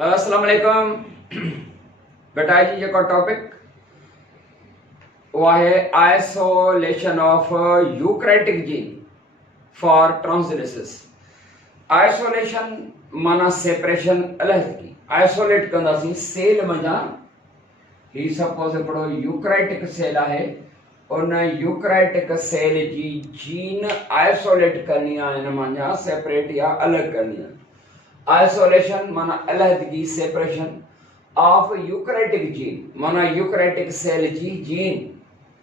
अस्सलाम वालेकुम बेटा जी जेको टॉपिक वो है isolation of eukaryotic gene for transgenesis. Isolation माना सेपरेशन अलहदगी आइसोलेट कंदासीं सेल मजा ही सपोज हिकिड़ो यूकैरियोटिक सेल है उन यूकैरियोटिक सेल जी जीन आइसोलेट करनी है इन मजा सेपरेट या अलग करनी है। आइसोलेशन माना अलहदगी सेपरेशन ऑफ यूकैरियोटिक जीन माना यूकैरियोटिक सेल जी जीन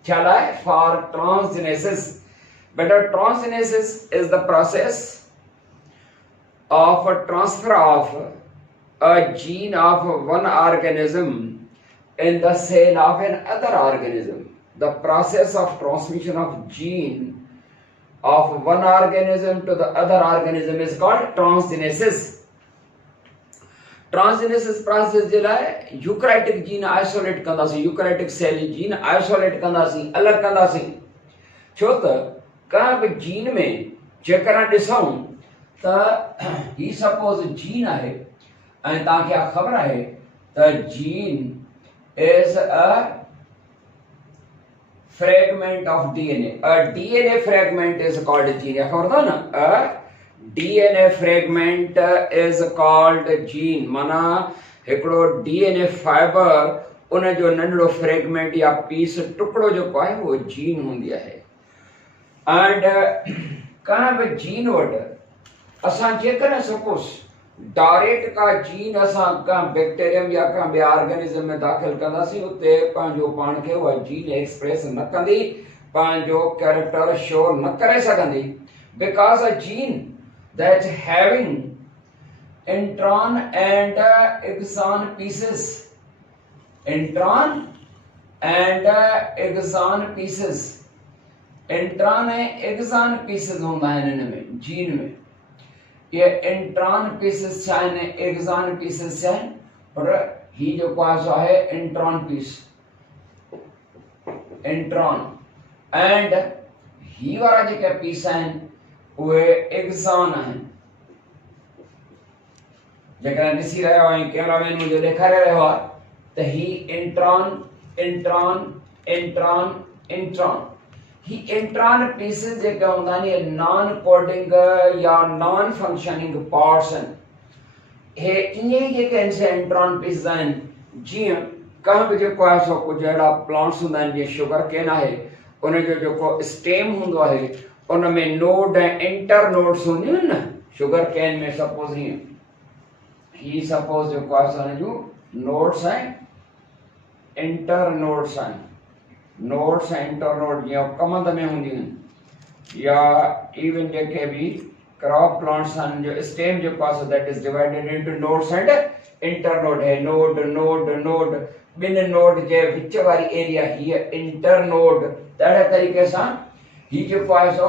क्या है फॉर ट्रांसजेनेसिस। बेटा transgenesis is the process of a transfer of a gene of one organism in the cell of another organism. The process of transmission of gene of one organism to the other organism is called transgenesis. Transgenesis process जे लाइ eukaryotic gene isolate कंदासीं, eukaryotic cell gene isolate कंदासीं, अलग कंदासीं। छो त का बि gene में जेकर ॾिसूं त ही सपोज जीन है ऐं तव्हांखे ख़बर है त gene is a fragment of DNA. A DNA fragment is called gene. या ख़बर अथव न a DNA fragment is called gene माना हिकिड़ो डीएनए फाइबर उन जो नंढड़ो फ्रेगमेंट या पीस टुकड़ो जेको आहे उहो जीन हूंदी आहे। एंड कंहिं बि जीन वटि असां जेकॾहिं सपोज डायरेक्ट का जीन असां का बैक्टीरियम या का ॿिया ऑर्गेनिज्म में दाख़िल कंदासीं उते पंहिंजो पाण खे उहा जीन एक्सप्रेस न कंदी, पंहिंजो कैरेक्टर शो न करे सघंदी। Because a gene that having intron and exon pieces, intron and exon pieces, intron ऐं एक्सॉन पीसेस हूंदा आहिनि हिन में जीन में। ये इंट्रॉन पीसेस चाहे एक्सॉन पीसेस चाहे और ही जो पास है इंट्रॉन पीस इंट्रॉन एंड ही वाला जेके पीस आहिनि उहे एक्सॉन आहिनि। जेकॾहिं ॾिसी रहियो आहियो कैमरामैन मुंहिंजो ॾेखारे रहियो आहे त ही इंट्रॉन इंट्रॉन इंट्रॉन इंट्रॉन ही इंट्रॉन पीसेस जेके हूंदा आहिनि ये नॉन कोडिंग या नॉन फंक्शनिंग पार्ट्स आहिनि। हे ईअं ई जेके इंट्रॉन पीसेस आहिनि जीअं कंहिं बि जेको आहे सो कुझु अहिड़ा प्लांट्स हूंदा आहिनि जीअं शुगर केन आहे उनजो जेको स्टेम हूंदो आहे उन में नोड ऐं इंटर नोड्स हूंदियूं आहिनि न। शुगर केन में सपोज हीअं ही सपोज जेको आहे सो हुन जूं नोड्स ऐं इंटर नोड्स आहिनि। नोड्स ऐं इंटर नोड जीअं कमंद में हूंदियूं आहिनि या इवन जेके बि क्रॉप प्लांट्स आहिनि जो स्टेम जेको आहे so that is divided into nodes and inter node है। नोड नोड नोड ॿिनि नोड जे विच वारी एरिया हीअ इंटर नोड। तहिड़े तरीक़े सां ही जेको आहे सो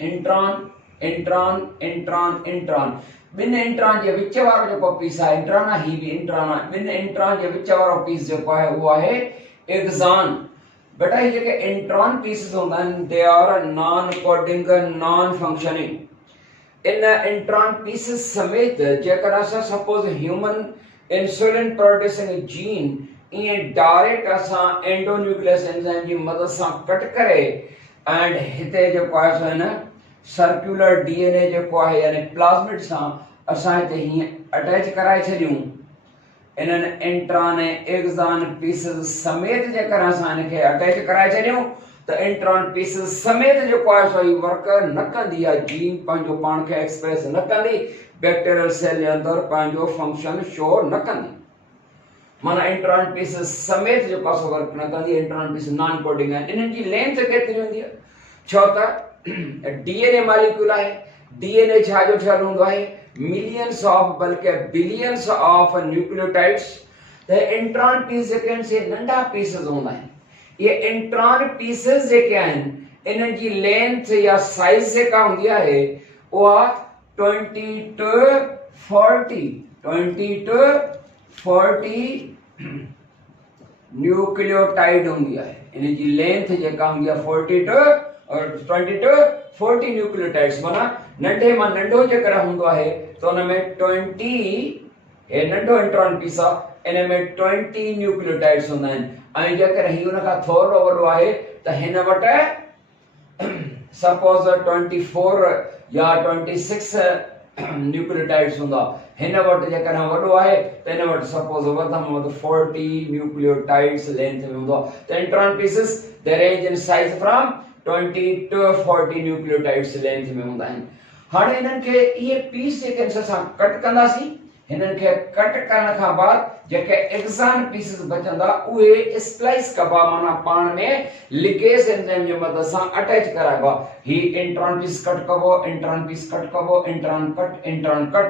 इंट्रॉन इंट्रॉन इंट्रॉन इंट्रॉन ॿिनि इंट्रॉन जे विच वारो जेको पीस आहे इंट्रॉन आहे, ही बि इंट्रॉन आहे। ॿिनि इंट्रॉन जे विच वारो पीस जेको आहे उहो आहे एक्सॉन। बेटा ये जेके इंट्रॉन पीसेस हूंदा आहिनि they are non coding non functioning. इन इंट्रॉन पीसेस समेत जेकर असां suppose human insulin producing gene ईअं डायरेक्ट असां एंडोन्यूक्लियस एंजाइम जी मदद सां कट करे एंड हिते जेको आहे सो हिन सर्कुलर डीएनए जेको आहे यानी प्लाज्मिड सां असां हिते हीअं अटैच कराए छॾियूं इन्हनि इंट्रॉन ऐं एक्सॉन पीसेस समेत जेकर असां हिनखे अटैच कराए छॾियूं त इंट्रॉन पीसेस समेत जेको आहे सो ही वर्क न कंदी आहे। जीन पंहिंजो पाण खे एक्सप्रेस न कंदी, बैक्टीरियल सेल जे अंदरि पंहिंजो फंक्शन शो न कंदी। माना इंट्रॉन पीसेस समेत जेको आहे सो वर्क न कंदी। इंट्रॉन पीसेस नॉन कोडिंग आहिनि। इन्हनि जी लेंथ केतिरी हूंदी आहे छो त डीएनए मॉलिक्यूल आहे। डीएनए छा जो ठहियल हूंदो आहे मिलियंस ऑफ बल्कि बिलियंस ऑफ न्यूक्लियोटाइड्स। त इंट्रॉन पीस जेके आहिनि से नंढा पीसेस हूंदा आहिनि। ये इंट्रॉन पीसेस जेके आहिनि इन्हनि जी लेंथ या साइज जेका हूंदी आहे उहा 20 to 40 न्यूक्लियोटाइड हूंदी आहे। इन जी लेंथ जेका हूंदी आहे 20 to 40 न्यूक्लियोटाइड्स माना नंढे मां नंढो जेकर हूंदो आहे तो उन में 20 हे नंढो इंट्रॉन पीस आहे, इन में 20 न्यूक्लियोटाइड्स हूंदा आहिनि ऐं जेकर ही उन खां थोरो वॾो आहे त हिन वटि सपोज 24 या 26 न्यूक्लियोटाइड्स हूंदा। हिन वटि जेकर वॾो आहे त हिन वटि सपोज वधि में वधि 40 न्यूक्लियोटाइड्स लेंथ में हूंदो आहे। त intron pieces they range in size from 20 to 40 nucleotides length में हूंदा आहिनि। हाणे इन्हनि खे इहे पीस जेके असां कट कंदासीं, हिननि खे कट करण खां बाद जेके एक्सान पीसेस बचंदा उहे स्प्लाइस कबा, माना पाण में लिकेज एंजाइम जे मदद सां अटैच कराइबा। ही इंट्रॉन पीस कट कबो, इंट्रॉन पीस कट कबो, इंट्रॉन कट, इंट्रॉन कट।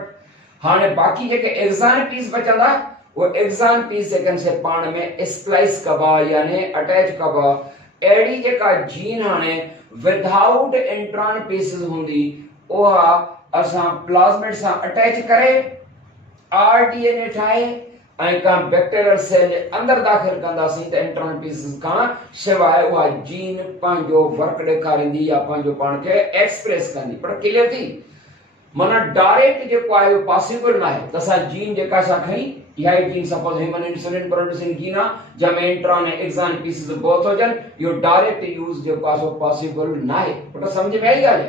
हाणे बाकी जेके एक्सान पीस बचंदा वो एक्सान पीस जेकनि से पाण में स्प्लाइस कबा यानी अटैच कबा। एडी जेका जीन हाणे विदाउट इंट्रॉन पीसेस हूंदी उहा असां प्लाज्मिड सां अटैच करे आरडीएनए ठाहे ऐं का बैक्टीरियल सेल अंदर दाखिल कंदासीं त इंट्रॉन पीसेस खां सिवाय उहा जीन पंहिंजो वर्क ॾेखारींदी या पंहिंजो पाण खे एक्सप्रेस कंदी। पर क्लियर थी, माना डायरेक्ट जेको आहे उहो पॉसिबल न आहे। त असां जीन जेका असां खई इहा gene suppose human insulin producing gene आहे जंहिंमें इंट्रॉन ऐं एक्सान पीसेस बोथ हुजनि, इहो डायरेक्ट यूज़ जेको आहे सो पॉसिबल न आहे। पुट सम्झ में आई ॻाल्हि?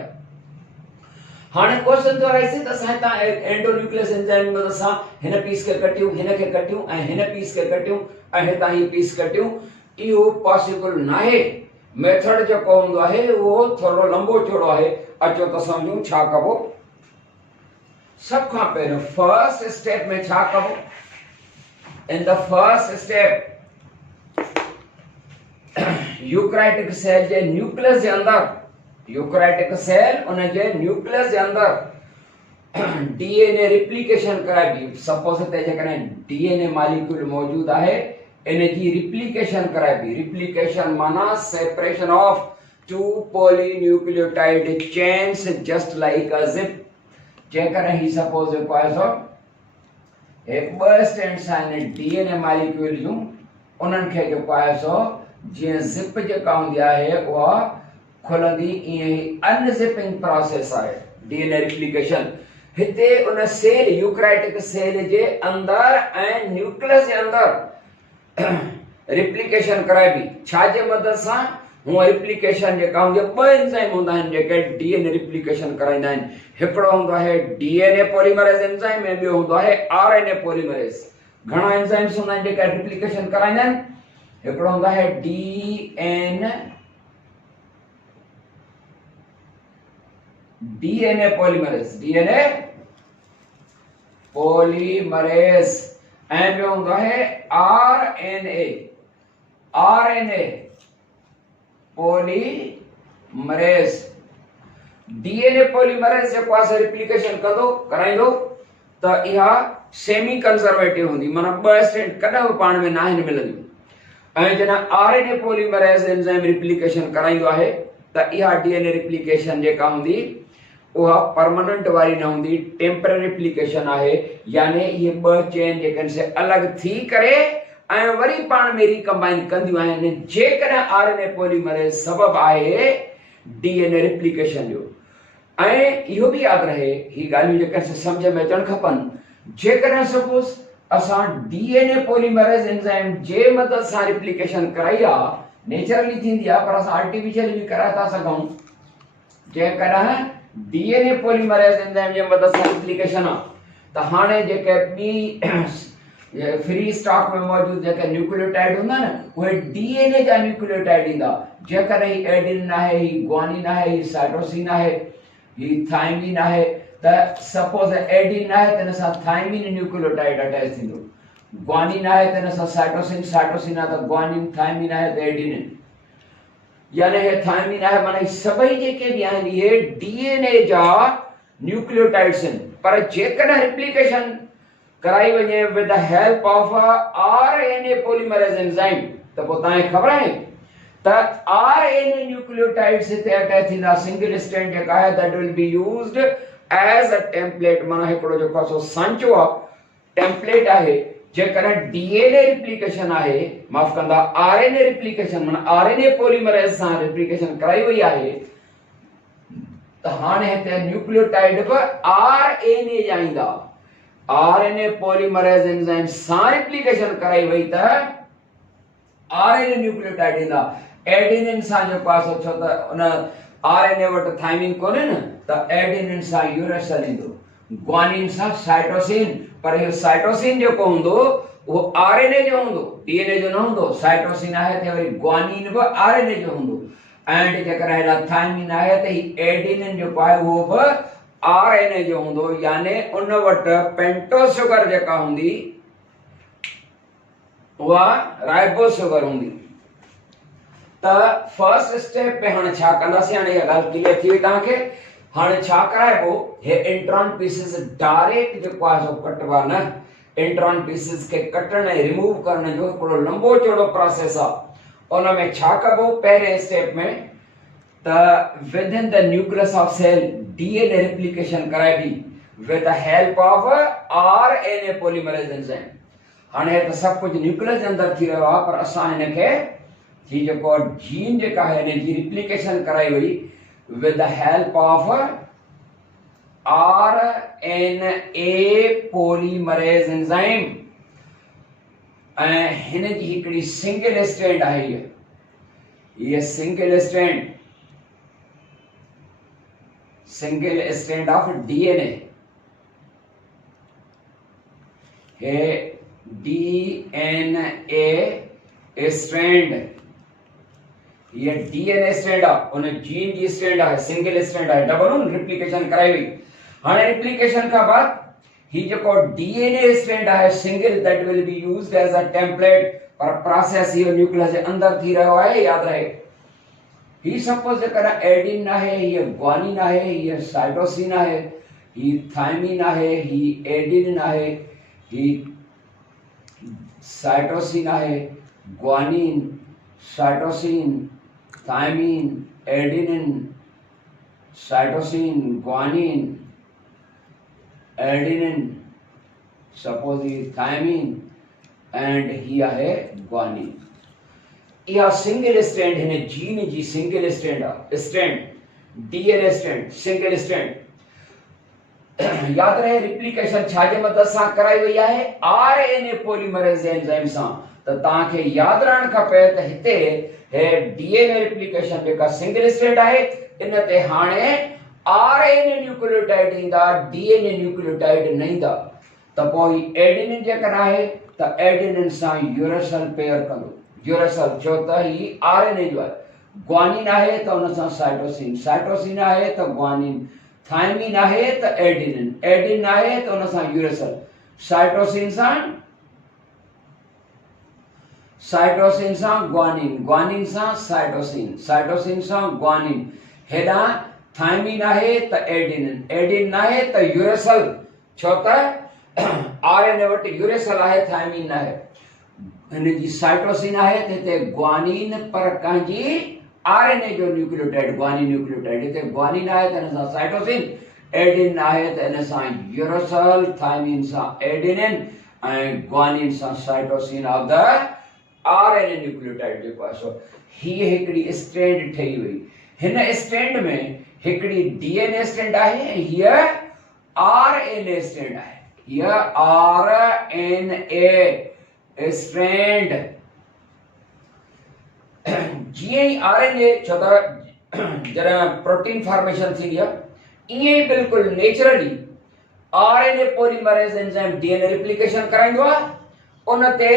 हाणे क्वेश्चन तो राइसे त असां हितां एंडोन्यूक्लियस एंजाइम में असां हिन पीस खे कटियूं, हिन खे कटियूं ऐं हिन पीस खे कटियूं ऐं हितां ही पीस कटियूं, इहो पॉसिबल न आहे। मेथड जेको हूंदो आहे उहो थोरो लंबो चौड़ो आहे। अचो त सम्झूं छा कबो। सब खां पहिरियों फर्स्ट स्टेप में छा कबो? In the first step eukaryotic cell जे न्यूक्लियस जे अंदर, यूकैरियोटिक सेल उन जे न्यूक्लियस जे अंदर डीएनए रिप्लिकेशन कराइबी। सपोज ते जेकॾहिं डीएनए मॉलिक्यूल मौजूद आहे, इन जी रिप्लिकेशन कराइबी। रिप्लिकेशन माना separation of two polynucleotide chains just like a zip. जेकॾहिं ही सपोज जेको आहे सो एक ॿ स्ट्रैंड्स आहिनि डीएनए मॉलिक्यूल जूं, उन्हनि खे जेको आहे सो जीअं जिप जेका हूंदी आहे उहा खुलंदी, ईअं ई अनजिपिंग प्रोसेस आहे डीएनए रिप्लिकेशन। हिते उन सेल यूकैरियोटिक सेल जे अंदर ऐं न्यूक्लियस जे अंदर रिप्लिकेशन कराइबी। छा जे मदद सां? हुआ रिप्लिकेशन जेका हूंदी आहे, ॿ एंजाइम हूंदा आहिनि जेके डीएनए रिप्लिकेशन कराईंदा आहिनि। हिकिड़ो हूंदो आहे डीएनए पॉलीमरेज एंजाइम ऐं ॿियो हूंदो आहे आरएनए पॉलीमरेज। घणा एंजाइम्स हूंदा आहिनि जेके रिप्लिकेशन कराईंदा आहिनि? हिकिड़ो हूंदो आहे डीएनए पॉलीमरेज, डीएनए पॉलीमरेज, ऐं ॿियो हूंदो आहे RNA, RNA polymerase. DNA polymerase जेको आहे रिप्लिकेशन कंदो कराईंदो त इहा सेमी कंजर्वेटिव हूंदी, माना ॿ स्ट्रैंड कॾहिं बि पाण में न आहिनि मिलंदियूं। ऐं जॾहिं आरएनए पॉलीमरेज एंजाइम रिप्लिकेशन कराईंदो आहे त इहा डीएनए रिप्लिकेशन जेका हूंदी उहा परमानेंट वारी न हूंदी, टेम्पररी रिप्लिकेशन आहे। यानी ये ॿ चेन जेकनि से अलॻि थी करे ऐं वरी पाण में रिकम्बाइन कंदियूं आहिनि। जेकॾहिं आरएनए पॉलीमरेज सबब आहे डीएनए रिप्लिकेशन जो। ऐं इहो बि यादि रहे, ही ॻाल्हियूं जेके सम्झ में अचणु खपनि। जेकॾहिं सपोज असां डीएनए पॉलीमरेज एंजाइम जे मदद सां रिप्लिकेशन कराई आहे, नेचुरली थींदी आहे पर असां आर्टिफिशियली बि कराए था सघूं। जेकॾहिं डीएनए पॉलीमरेज एंजाइम जे मदद सां रिप्लिकेशन आहे त हाणे जेके ॿी फ्री स्टॉक में मौजूद जेके न्यूक्लियोटाइड हूंदा न उहे डीएनए जा न्यूक्लियोटाइड ईंदा। जेकॾहिं ही एडिनिन आहे, ही ग्वानिन आहे, ही साइटोसिन आहे, ही थायमिन आहे, त सपोज एडिनिन आहे त इन सां थायमिन न्यूक्लियोटाइड अटैच थींदो, ग्वानिन आहे त इन सां साइटोसिन, साइटोसिन आहे त ग्वानिन, थायमिन आहे त एडिनिन। यानी हे थायमिन आहे, माना सभई जेके भी आहिनि इहे डीएनए जा न्यूक्लियोटाइड्स आहिनि। पर जेकॾहिं रिप्लिकेशन कराई वञे with the help of RNA polymerase enzyme त पोइ तव्हांखे ख़बर आहे त आरएनए न्यूक्लियोटाइड्स हिते अटैच थींदा। सिंगल स्ट्रैंड जेका आहे that will be used as a template, माना हिकिड़ो जेको आहे सो सांचो आहे, टेम्पलेट आहे। जेकॾहिं डीएनए रिप्लिकेशन आहे, माफ़ कंदा, आरएनए रिप्लिकेशन माना आरएनए पॉलीमरेज सां रिप्लिकेशन कराई वई आहे त हाणे हिते न्यूक्लियोटाइड बि आरएनए जा ईंदा। आरएनए पॉलीमरेज एंजाइम सां रिप्लिकेशन कराई वई त आरएनए न्यूक्लियोटाइड ईंदा। एडेनिन सां जेको आहे छो त उन आरएनए वटि थायमिन कोन्हे न, त एडेनिन सां यूरेसिल ईंदो, ग्वानिन सां साइटोसिन। पर इहो साइटोसिन जेको हूंदो वो आरएनए जो हूंदो, डीएनए जो न हूंदो। साइटोसिन आहे त वरी ग्वानिन बि आरएनए जो हूंदो। एंड जेकर हेॾा थायमिन आहे त ही एडेनिन जेको आहे उहो बि आरएनए जो हूंदो, यानी उन वटि पेंटोस शुगर जेका हूंदी उहा राइबोस शुगर हूंदी। त फर्स्ट स्टेप पे हाणे छा कंदासीं, हाणे इहा ॻाल्हि क्लियर थी वई तव्हांखे। हाणे छा कराइबो, हे इंट्रॉन पीसिस डायरेक्ट जेको आहे सो कटबा न। इंट्रॉन पीसिस के कटण ऐं रिमूव करण जो हिकिड़ो लंबो चौड़ो प्रोसेस आहे। उन में छा कबो, पहिरें स्टेप में त with in the nucleus of cell DNA replication कराइबी with the help of RNA polymerase enzyme. हाणे त सभु कुझु न्यूक्लियस जे अंदरि थी रहियो आहे, पर असां हिनखे ही जेको जीन जेका है हिन जी रिप्लिकेशन कराई वई with the help of RNA polymerase enzyme. ऐं हिन जी हिकिड़ी सिंगल स्ट्रैंड आहे, ये सिंगल स्ट्रैंड ऑफ डीएनए है, डीएनए स्ट्रैंड, ये डीएनए स्ट्रैंड आहे, उन जीन जी स्ट्रैंड आहे, सिंगल स्ट्रैंड आहे, डबल रिप्लिकेशन कराई वई। हाणे रिप्लिकेशन खां बाद ही जेको डीएनए स्ट्रैंड आहे single, that will be used as a template. पर प्रोसेस इहो न्यूक्लियस जे अंदर थी रहियो आहे, याद रहे। ही सपोज जेकर एडिन आहे, ये ग्वानिन आहे, ये साइटोसिन आहे, ही थायमिन आहे, ही एडिनिन आहे, ही साइटोसिन आहे, guanine, cytosine, thymine, adenine, cytosine, guanine, adenine, suppose ही थायमिन एंड ही आहे ग्वानिन। यह सिंगल स्ट्रैंड हिन जीन जी सिंगल स्ट्रैंड आहे, strand DNA strand single strand. याद रहे रिप्लिकेशन छाजे मदद सां कराई वई आहे, आरएनए पॉलीमरेज एंजाइम सां। त तव्हांखे याद रहण खपे त हिते हे डीएनए रिप्लिकेशन जेका सिंगल स्ट्रैंड आहे, इन ते हाणे आरएनए न्यूक्लियोटाइड ईंदा, डीएनए न्यूक्लियोटाइड न ईंदा। त पोइ एडेनिन जेकर आहे त एडेनिन सां यूरेसिल पेयर कंदो, यूरेसिल छो त ही आरएनए जो आहे। ग्वानिन आहे त उन सां साइटोसिन, साइटोसिन आहे त ग्वानिन, थायमिन आहे त एडिनिन, एडिनिन आहे त उन सां यूरेसिल, साइटोसिन सां ग्वानिन, ग्वानिन सां साइटोसिन, साइटोसिन सां ग्वानिन, हेॾां थायमिन आहे त एडिनिन, एडिनिन आहे त यूरेसिल, छो त आरएनए वटि यूरेसिल आहे, थायमिन आहे। हिन जी साइटोसिन आहे त हिते ग्वानिन, पर कंहिंजी आरएनए जो न्यूक्लियोटाइड, ग्वानिन न्यूक्लियोटाइड, हिते ग्वानिन आहे त हिन सां साइटोसिन, एडिनिन आहे त हिन सां यूरेसिल, थायमिन सां एडिनिन ऐं ग्वानिन सां cytosine of the RNA nucleotide जेको आहे सो। हीअ हिकिड़ी स्ट्रैंड ठही वई। हिन स्ट्रैंड में हिकिड़ी डीएनए स्ट्रैंड आहे ऐं हीअ आरएनए स्ट्रैंड आहे, हीअ आरएनए स्ट्रैंड। जीअं ई आरएनए, छो त जॾहिं प्रोटीन फॉर्मेशन थींदी आहे, ईअं ई बिल्कुलु naturally RNA polymerase enzyme DNA replication कराईंदो आहे। उन ते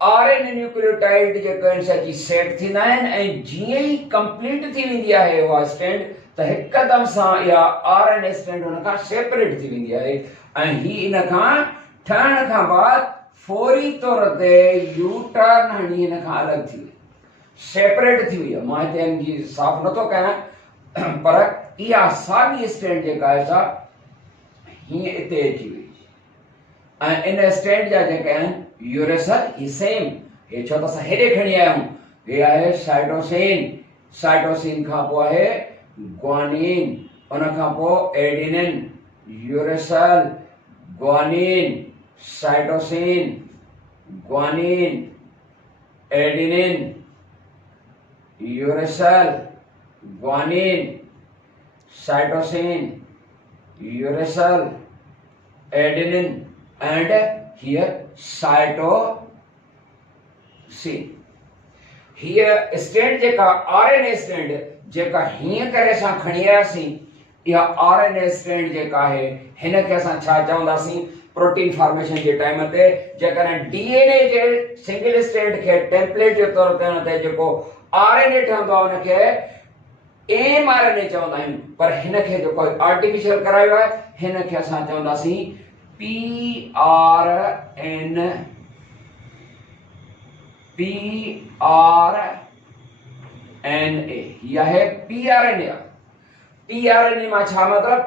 आरएनए न्यूक्लियोटाइड जेके आहिनि सॼी सेट थींदा आहिनि ऐं जीअं ई कंप्लीट थी वेंदी आहे उहा स्ट्रैंड, त हिकदम सां इहा आरएनए स्ट्रैंड हुन खां सेपरेट थी वेंदी आहे। ऐं ही इन खां ठहण खां बाद फौरी तौर ते यू टर्न हणी हिन खां अलॻि थी वई, सेपरेट थी वई आहे। मां हिते हिनजी साफ़ नथो कयां, पर इहा साॻी स्ट्रैंड जेका आहे सा हीअं हिते अची वई। ऐं इन स्ट्रैंड जा जेके आहिनि यूरेसिल, ही सेम, हे छो त असां हेॾे खणी आया आहियूं, हे आहे साइटोसिन, साइटोसिन खां पोइ आहे ग्वानिन, उन खां पोइ adenine, uracil, guanine, cytosine, guanine, adenine, uracil, guanine, cytosine, uracil, adenine, and here cytosine. Here stand जेका RNA स्टैंड जेका हीअं करे असां खणी आयासीं, इहा RNA स्टैंड जेका आहे हिन खे असां छा चवंदासीं प्रोटीन फॉर्मेशन जे टाइम ते जेकॾहिं DNA जे सिंगल स्टैंड खे टेम्पलेट जे तौर ते जेको RNA ठहंदो आहे उनखे mRNA चवंदा आहियूं, पर हिन खे जेको आर्टिफिशियल करायो आहे हिन खे असां चवंदासीं pRNA यह है pRNA. pRNA में छा मतलब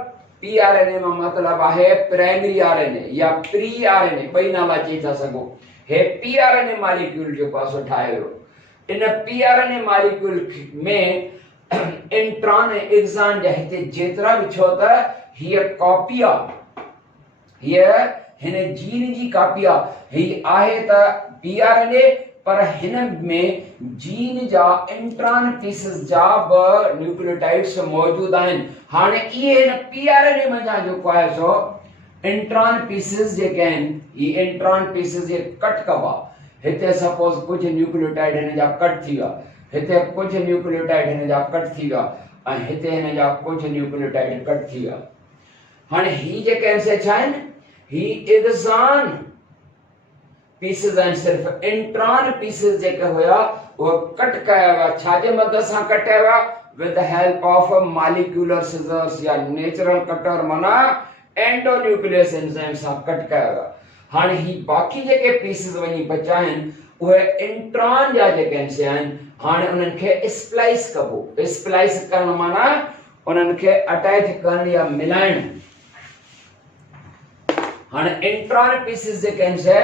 pRNA में मतलब है प्राइमरी RNA या प्री RNA बई नाला चई था सको. हे pRNA मॉलिक्यूल जो पासो ठायो इन pRNA मॉलिक्यूल में इंट्रॉन एक्सान जहते जेतरा भी छो त हिय कॉपिया हिय हिन जीन जी कॉपिया ही आहे त pRNA पर हिन में जीन जा इंट्रॉन पीसेस जा ब न्यूक्लियोटाइड्स मौजूद आहिनि. हाणे इहे हिन pRNA में जो को आहे सो इंट्रॉन पीसेस जेके आहिनि ई इंट्रॉन पीसेस जे कट कबा. हिते सपोज कुछ न्यूक्लियोटाइड हिन जा कट थी विया, हिते कुछ न्यूक्लियोटाइड हिन जा कट थी विया ऐं हिते हिन जा कुछ न्यूक्लियोटाइड कट थी विया. हाणे ही जेके आहिनि से छा आहिनि ही एक्सान पीसेस आहिनि. सिर्फ इंट्रॉन पीसेस जेके हुया वो कट कया हुआ. छाजे मदद सां कटिया हुआ with the help of molecular scissors या नेचुरल कटर माना एंडोन्यूक्लियस एंजाइम सां कट कया हुआ. हाणे ही बाकी जेके पीसेस वञी बचा आहिनि उहे इंट्रॉन जा जेके आहिनि से आहिनि. हाणे उन्हनि खे स्प्लाइस कबो. स्प्लाइस करण माना उन्हनि खे अटैच करण या मिलाइण. हाणे इंट्रॉन पीसेस जेके आहिनि से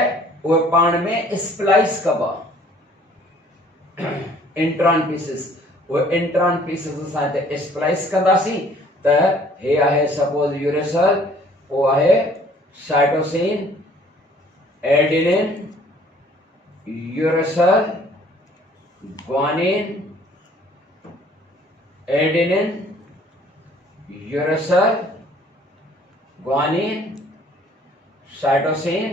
वो पाण में स्प्लाइस कबा. इंट्रॉन पीसेस सां ते स्प्लाइस कंदासीं त हे आहे सपोज यूरेसिल, वो आहे cytosine, adenine, uracil, guanine, adenine, uracil, guanine, cytosine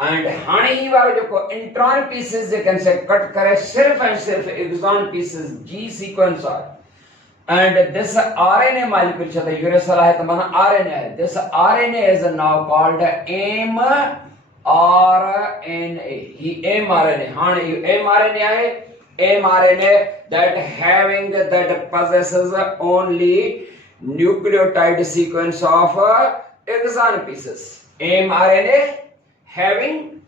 and हाणे ही वारो जेको इंट्रॉन पीसेस जेके से कट करे सिर्फ एंड सिर्फ एक्सान पीसेस जी सीक्वेंस आहे. एंड दिस RNA molecule छा त यूरेसिल आहे त माना RNA आहे. This RNA is now called mRNA. He mRNA. हाणे ये mRNA आहे. mRNA that possesses only nucleotide sequence of exon pieces. mRNA having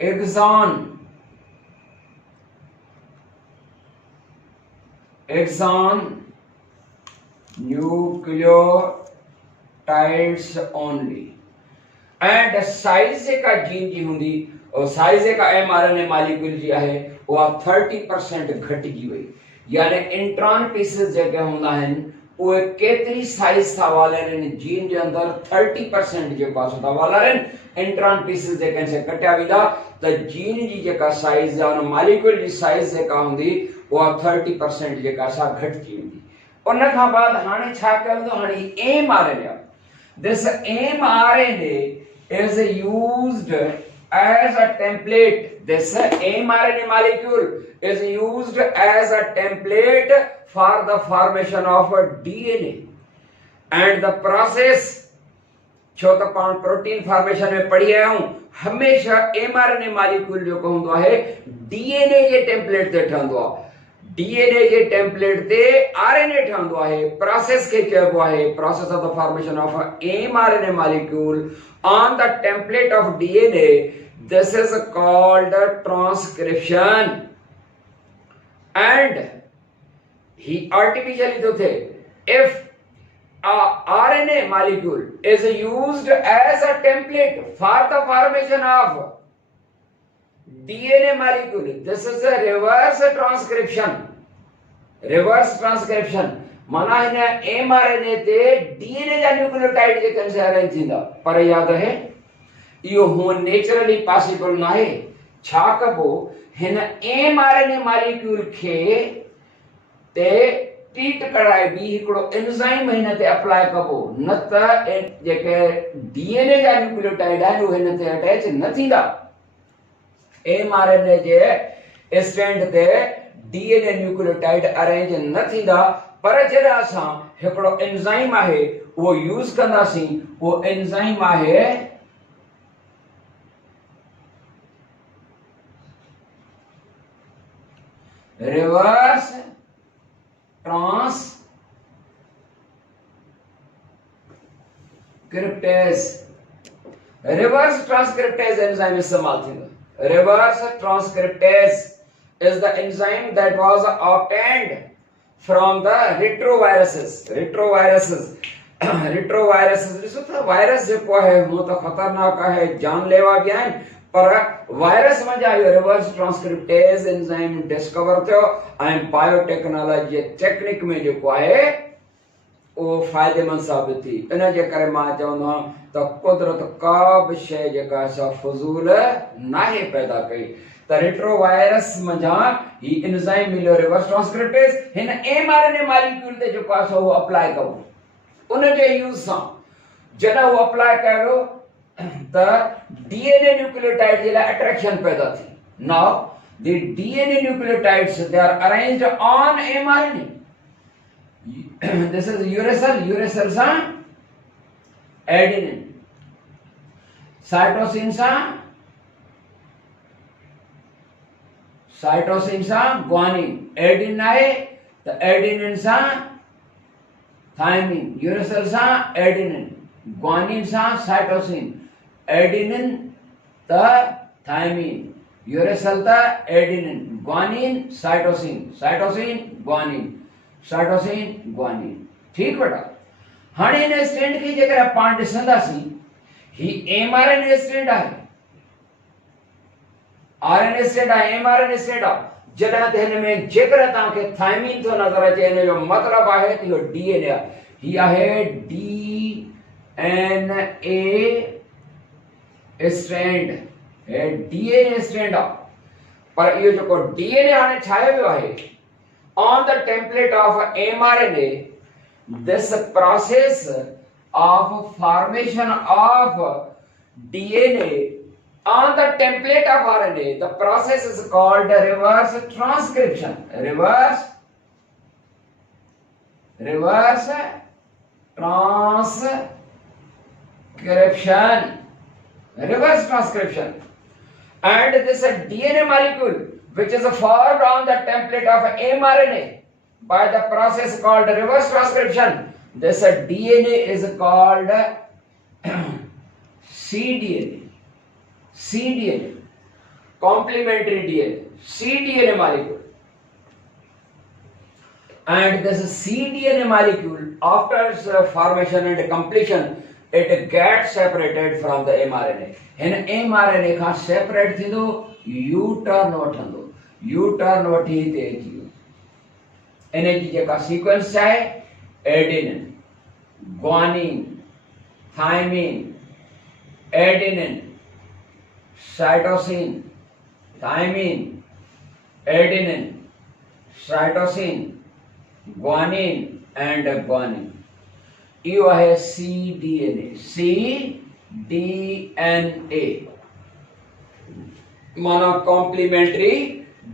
exon nucleotides only. and size जेका जीन जी हुंदी और साइज जेका mRNA मॉलिक्यूल जी आहे वो 30% घटिजी वई. यानी इंट्रॉन पीसेस जेके हुंदा आहिनि उहे केतिरी साइज था वालरनि जीन जे अंदर 30% जेको आहे था वालरनि. इंट्रॉन पीसेस जेके से कटिया वेंदा त जीन जी जेका साइज या उन मॉलिक्यूल जी साइज जेका हूंदी उहा 30% जेका सा घटिजी वेंदी. उन खां बाद हाणे छा कयो हाणे mRNA. This mRNA is used as a template. This mRNA molecule is used as a template for the formation of DNA. And the process छो त पाण प्रोटीन फॉर्मेशन में पढ़ी आया हूं हमेशा mRNA मॉलिक्यूल जो हूंदो आहे DNA जे टेम्पलेट ते ठहंदो आहे. DNA जे टेम्पलेट ते RNA ठहंदो आहे. प्रोसेस खे चइबो आहे process of the formation of mRNA molecule on the template of DNA. This is called transcription. And he artificially to say if a RNA molecule is used as a template for the formation of DNA molecule, this is a reverse transcription. माना हिन mRNA ते DNA जा nucleotide जेके से arrange थींदा. पर याद रहे इहो हूअं नेचुरली पॉसिबल न आहे. छा कबो हिन mRNA मॉलिक्यूल खे ते ट्रीट कराए बि हिकिड़ो एंजाइम हिन ते अप्लाई कबो, न त जेके डीएनए जा न्यूक्लियोटाइड आहिनि उहे हिन ते अटैच न थींदा। एमआरएनए जे स्टैंड ते डीएनए न्यूक्लियोटाइड अरेंज न थींदा, पर जॾहिं असां हिकिड़ो एंजाइम आहे उहो यूज़ कंदासीं, उहो एंजाइम आहे reverse transcriptase. Reverse transcriptase enzyme इस्तेमाल थींदो। Reverse transcriptase is the enzyme that was obtained from the retroviruses। retroviruses ॾिसो त वायरस जेको आहे उहो त ख़तरनाक आहे, जानलेवा बि आहिनि, पर वायरस मंझां इहो रिवर्स ट्रांसक्रिप्टेज एंजाइम डिस्कवर थियो ऐं बायोटेक्नोलॉजी टेक्निक में जेको आहे उहो फ़ाइदेमंद साबित थी। इन जे करे मां चवंदो आहियां त कुदरत का बि शइ जेका असां फज़ूल नाहे पैदा कई। त रेट्रोवायरस मंझां ही एंजाइम मिलियो रिवर्स ट्रांसक्रिप्टेज, हिन एमआरएनए मॉलिक्यूल ते जेको आहे उहो अप्लाई कबो। उन जे यूज़ सां जॾहिं उहो अप्लाई कयो त डीएनए न्यूक्लियोटाइड जे लाइ अट्रैक्शन पैदा थी। Now the DNA nucleotides they are arranged on mRNA. This is uracil सां एडेनिन, साइटोसिन सां ग्वानिन, एडेनिन आहे त एडेनिन सां थायमिन, यूरेसिल सां एडेनिन, ग्वानिन सां साइटोसिन, एडेनिन त थायमिन, यूरेसिल त adenine, guanine cytosine, cytosine guanine, cytosine guanine. ठीक बेटा, हाणे इन स्टैंड खे जेकर पाण ॾिसंदासीं, ही एमआरएनए स्टैंड आहे, आरएनए स्टैंड आहे, एमआरएनए स्टैंड आहे। जॾहिं त हिन में जेकर तव्हांखे थायमिन थो नज़र अचे, हिन जो मतिलबु आहे त इहो डीएनए आहे। ही आहे डीएनए स्टैंड, हे डीएनए स्टैंड आहे। पर इहो जेको डीएनए हाणे ठाहियो वियो आहे on the template of mRNA, this process of formation of DNA on the template of RNA, the process is called reverse transcription। reverse transcription। And this DNA molecule which is formed on the template of mRNA by the process called reverse transcription, this DNA is called cDNA, complementary DNA, cDNA molecule। And this cDNA molecule, after its formation and completion, it gets separated from the mRNA। हिन mRNA खां separate थींदो, U turn वठंदो, U turn वठी हिते अची वियो। इन जी जेका सीक्वेंस आहे, adenine, guanine, thymine, adenine, cytosine, thymine, adenine, cytosine, guanine and guanine. इहो आहे cDNA। माना कॉम्प्लीमेंट्री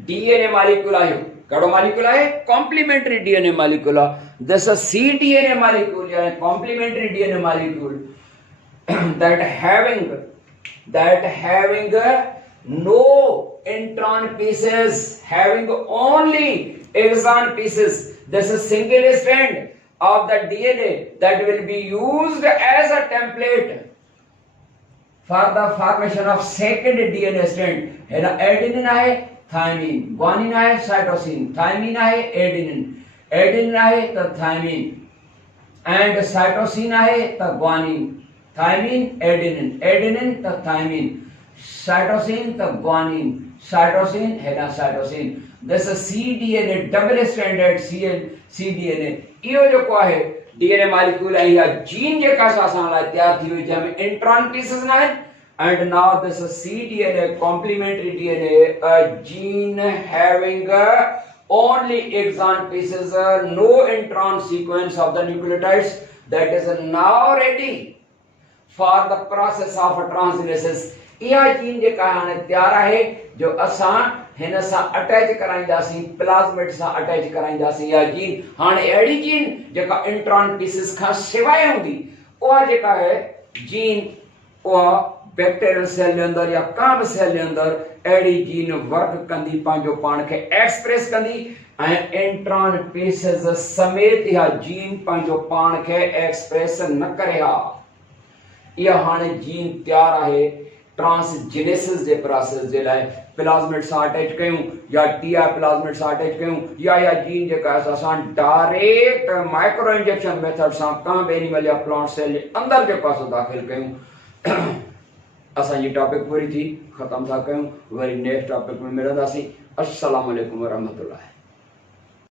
डीएनए मॉलिक्यूल आहे। कहिड़ो मॉलिक्यूल आहे? कॉम्प्लीमेंट्री डीएनए मॉलिक्यूल आहे। दिस cDNA मॉलिक्यूल यानी complementary DNA molecule that having no intron pieces, having only exon pieces, this is single strand of the DNA that will be used as a template for the formation of second DNA strand। है ना, adenine आहे, thiamine, guanine आहे, cytosine, thiamine आहे, adenine आहे त thiamine, and cytosine आहे त guanine, thymine, adenine त थायमिन, साइटोसिन त ग्वानिन, साइटोसिन है ना cytosine. This cDNA, double standard cDNA। इहो जेको आहे डीएनए मॉलिक्यूल आहे या जीन जेका असां लाइ तयार थी वई, जंहिंमें इंट्रॉन पीसेस न आहिनि। And now this is cDNA, complementary DNA, a gene having only exon pieces, no intron sequence of the nucleotides that is now ready for the process of translations. इहा जीन जेका हाणे तैयार आहे जो असां हिन सां अटैच कराईंदासीं, प्लाज़मिड सां अटैच कराईंदासीं। इहा जीन हाणे अहिड़ी जीन जेका इंट्रॉन पीसिस खां सवाइ हूंदी, उहा जेका आहे जीन, उहा बैक्टीरियल सेल जे अंदरि या का बि सेल जे अंदरि अहिड़ी जीन वर्क कंदी, पंहिंजो पाण खे एक्सप्रेस कंदी, ऐं इंट्रॉन पीसिस समेत इहा जीन पंहिंजो पाण खे एक्सप्रेस न करे हा। इहा हाणे जीन तैयार आहे ट्रांसजेनेसिस जे प्रोसेस जे लाइ। प्लाज़मिड सां अटैच कयूं या टीआई प्लाज़मिड सां अटैच कयूं, या इहा जीन जेका आहे असां डायरेक्ट माइक्रो इंजेक्शन मेथड सां का बि एनिमल या प्लांट सेल जे अंदरि जेको असां दाख़िल कयूं। असांजी टॉपिक पूरी थी, ख़तम था कयूं, वरी नेक्स्ट टॉपिक में मिलंदासीं। अस्सलामु अलैकुम वरहमतुल्लाह।